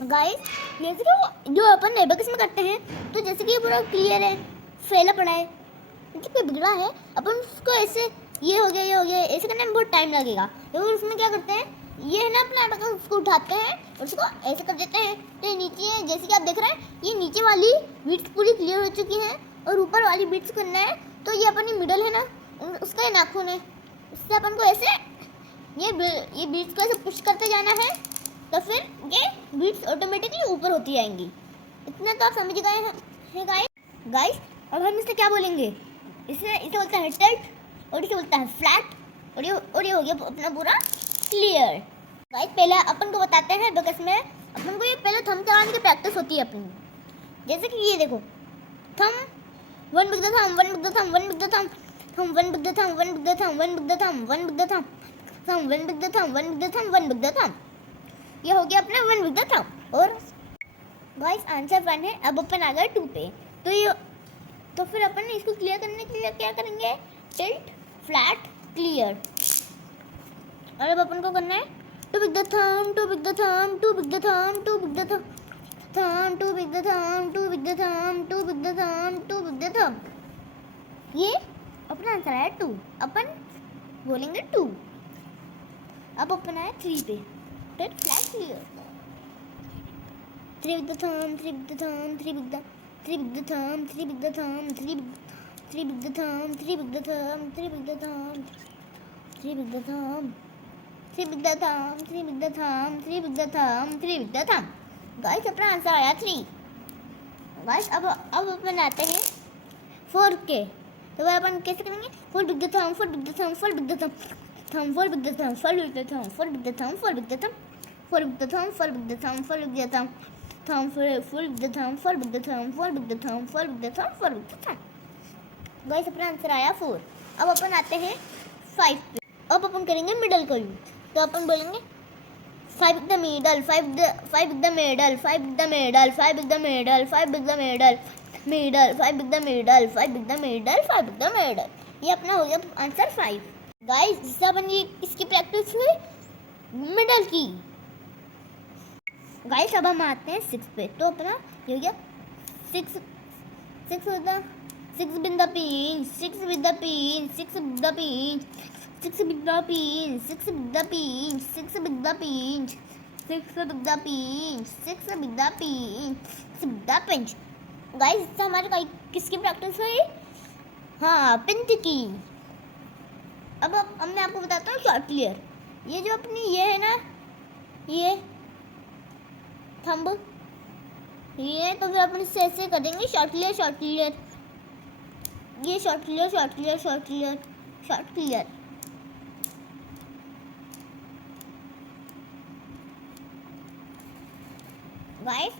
Guys जैसे कि जो अपन एबेकस में करते हैं, तो जैसे कि ये पूरा क्लियर है, फैला पड़ा है, मतलब कोई बिगड़ा है, अपन उसको ऐसे ये हो गया ऐसे करने में बहुत टाइम लगेगा। तो उसमें क्या करते हैं, ये है ना अपना एबेकस, उसको उठाते हैं और उसको ऐसे कर देते हैं। तो ये नीचे जैसे कि आप देख रहे हैं, ये नीचे वाली बीट्स पूरी क्लियर हो चुकी हैं और ऊपर वाली बीट्स करना है। तो ये अपनी मिडल है ना, उसका ये नाखून है, उससे अपन को ऐसे ये बीट्स को ऐसे पुश करते जाना है, तो फिर ये बीट्स ऑटोमेटिकली ऊपर होती जाएंगी। इतना तो आप समझ गए हैं गाइस। अब हम इसे क्या बोलेंगे, इसे बोलता है टिल्ट और इसे बोलता है फ्लैट और ये हो गया अपना पूरा क्लियर। गाइस पहले अपन को बताते हैं एबेकस में अपन को ये पहले थंब चलाने की प्रैक्टिस होती है अपनी। जैसे कि ये देखो, thumb one big the thumb, one big the thumb, one big the thumb, thumb one big the thumb, one big the thumb, one big the thumb, one big the thumb, thumb one big the thumb, one big the thumb, one big the thumb. ये हो गया अपना one with the thumb. और guys answer 1 है। अब अपन आ गए 2 पे। तो फिर अपन इसको क्लियर करने के लिए क्या करेंगे, टिल्ट फ्लैट क्लियर। और अब अपन को करना है to big the thumb, to big the thumb, to big the thumb, to big the thumb, to big the thumb, to big the thumb, to big the thumb, to big the thumb. ये अपना answer है 2। अपन बोलेंगे 2। अब अपन आए 3 पे, flat clear. 3 with the thumb, 3 with the thumb, 3 with the 3 with the thumb, 3 with the thumb, 3 with the thumb, 3 with the thumb, 3 with the thumb, 3 with the thumb, 3 with the thumb, 3 with the thumb, 3 with the thumb, 3 with the thumb. Guys अपना answer आया 3। Guys अब अपन आते हैं 4 के। तो वह अपन कैसे करेंगे, 4 with the thumb, 4 with the thumb, 4 with the thumb, thumb 4 with the thumb, 4 with the thumb, 4 with the thumb, 4 with the thumb, 4 with the thumb, 4 with the thumb, 4 with the thumb, thumb 4 with the thumb, 4 with the thumb, 4 with the thumb, 4 with the thumb, 4 with the thumb. Guys अपना answer आया 4। अब अपन आते हैं 5 पे। अब अपन करेंगे middle का use. तो अपन बोलेंगे 5 with the middle, 5 with the middle, 5 with the middle, 5 with the middle, 5 with the middle, middle, 5 with the middle, 5 with the middle, 5 with the middle. ये अपना हो गया आंसर 5। गाइस इससे अपन ये इसकी प्रैक्टिस हुई मिडल की। गाइस अब हम आते हैं 6 पे। तो अपना ये हो गया 6 with the 6 with the pin, 6 with the pin, 6 with the pin, 6 with the pin, 6 with the pin, 6 with the pin, 6 with the pin, 6 with the pin, 6 with the pinch। Guys इससे हमारे किसकी प्रैक्टिस हुई, हाँ pinch की। अब मैं आपको बताता हूँ शॉर्ट क्लियर। ये जो अपनी ये है ना, ये थंब, ये तो फिर अपन इससे ऐसे कर देंगे शॉर्ट क्लियर, शॉर्ट क्लियर, ये short clear, short clear, short clear, short clear. Guys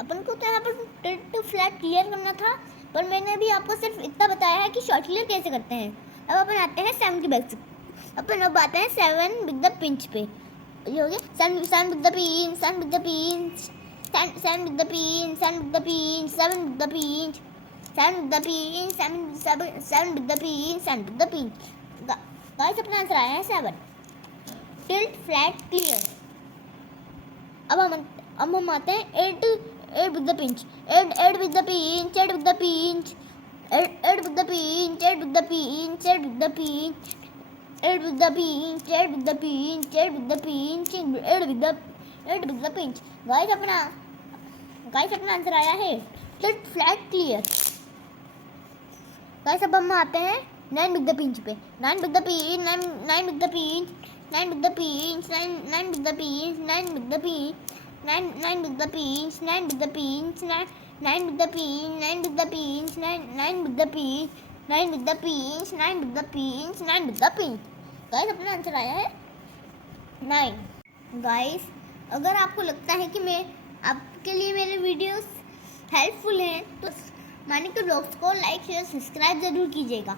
अपन को तो यहाँ पर टिल्ट फ्लैट क्लियर करना था, पर मैंने अभी आपको सिर्फ इतना बताया है कि शॉर्ट क्लियर कैसे करते हैं। अब अपन आते हैं 7 की बैक से। अपन अब आते हैं 7 विद द पिंच पे। ये हो गया 7 with the pin, 7 with the pin, 7 with the pin, 7 with the pin, 7 with the pin, 7 with the pin, 7 with the pin, 7 with the pin। Guys अपना आंसर आया है 7। Tilt flat clear. अब हम आते हैं 8 with the pinch, 8 with the pinch, 8 with the pinch, 8 with the pinch, 8 with the pinch, 8 with the pinch, 8 with the pinch, 8 with the pinch, 8 with the pinch, 8 with the pinch। Guys अपना answer आया है tilt flat clear. Guys अब हम आते हैं 9 with the pinch पे। 9 with the pinch, 9 with the pinch, 9 with the pinch, 9 with the pinch, 9 with the pinch, 9 with the pinch, 9 with the pinch, 9 with the pinch, 9 with the pinch, 9 with the pinch, 9 with the pinch, 9 with the pinch, 9 with the pinch। Guys अपना answer आया है 9। Guys अगर आपको लगता है कि मैं आपके लिए मेरे वीडियोस हेल्पफुल हैं, तो मानिका ब्लॉग्स को लाइक शेयर सब्सक्राइब ज़रूर कीजिएगा।